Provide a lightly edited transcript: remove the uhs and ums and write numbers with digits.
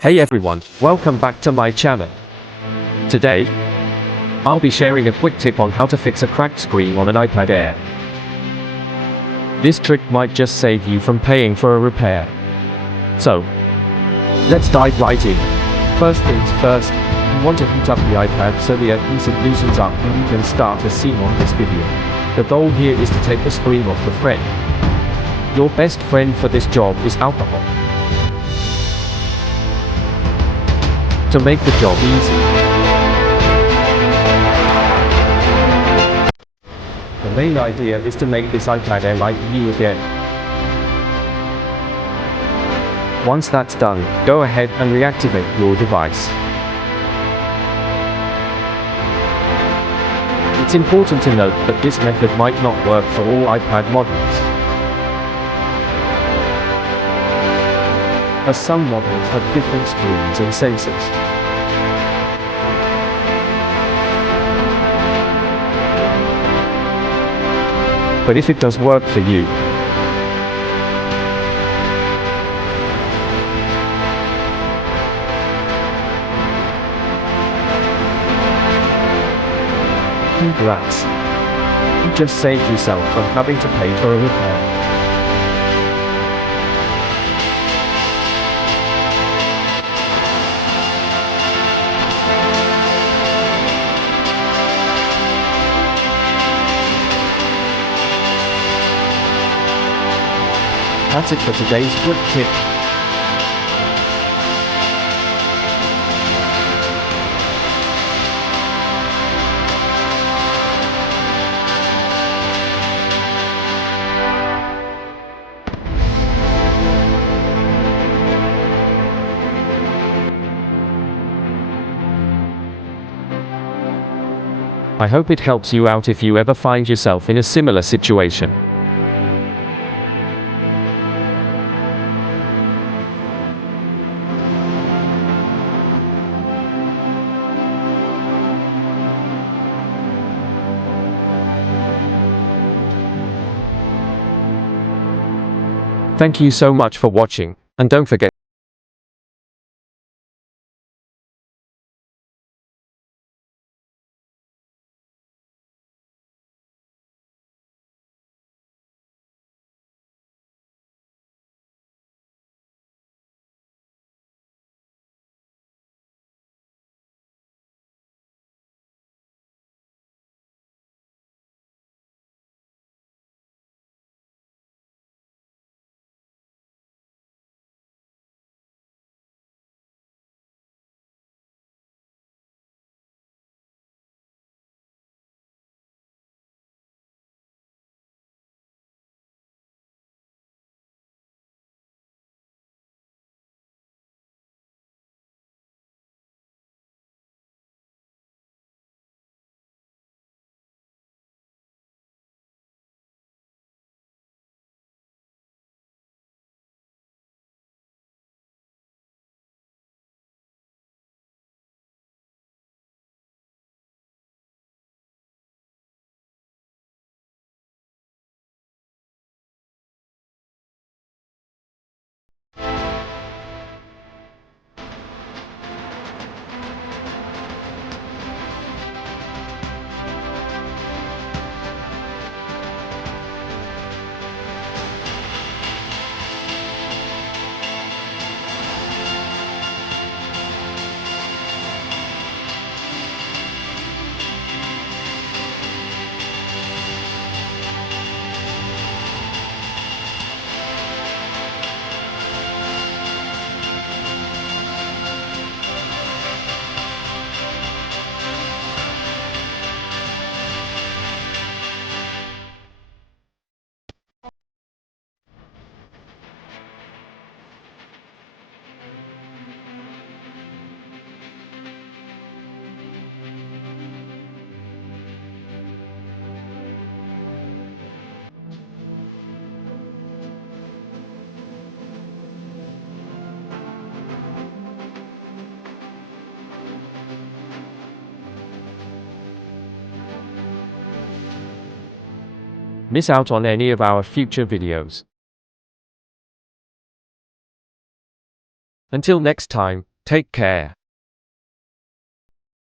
Hey everyone, welcome back to my channel. Today, I'll be sharing a quick tip on how to fix a cracked screen on an iPad Air. This trick might just save you from paying for a repair. So, let's dive right in. First things first, you want to heat up the iPad so the adhesive loosens up and you can start as seen on this video. The goal here is to take the screen off the frame. Your best friend for this job is alcohol. To make the job easy, the main idea is to make this iPad Air like new again. Once that's done, go ahead and reactivate your device. It's important to note that this method might not work for all iPad models, as some models have different screens and sensors. But if it does work for you, congrats! You just saved yourself from having to pay for a repair. That's it for today's quick tip. I hope it helps you out if you ever find yourself in a similar situation. Thank you so much for watching, and don't forget miss out on any of our future videos. Until next time. Take care.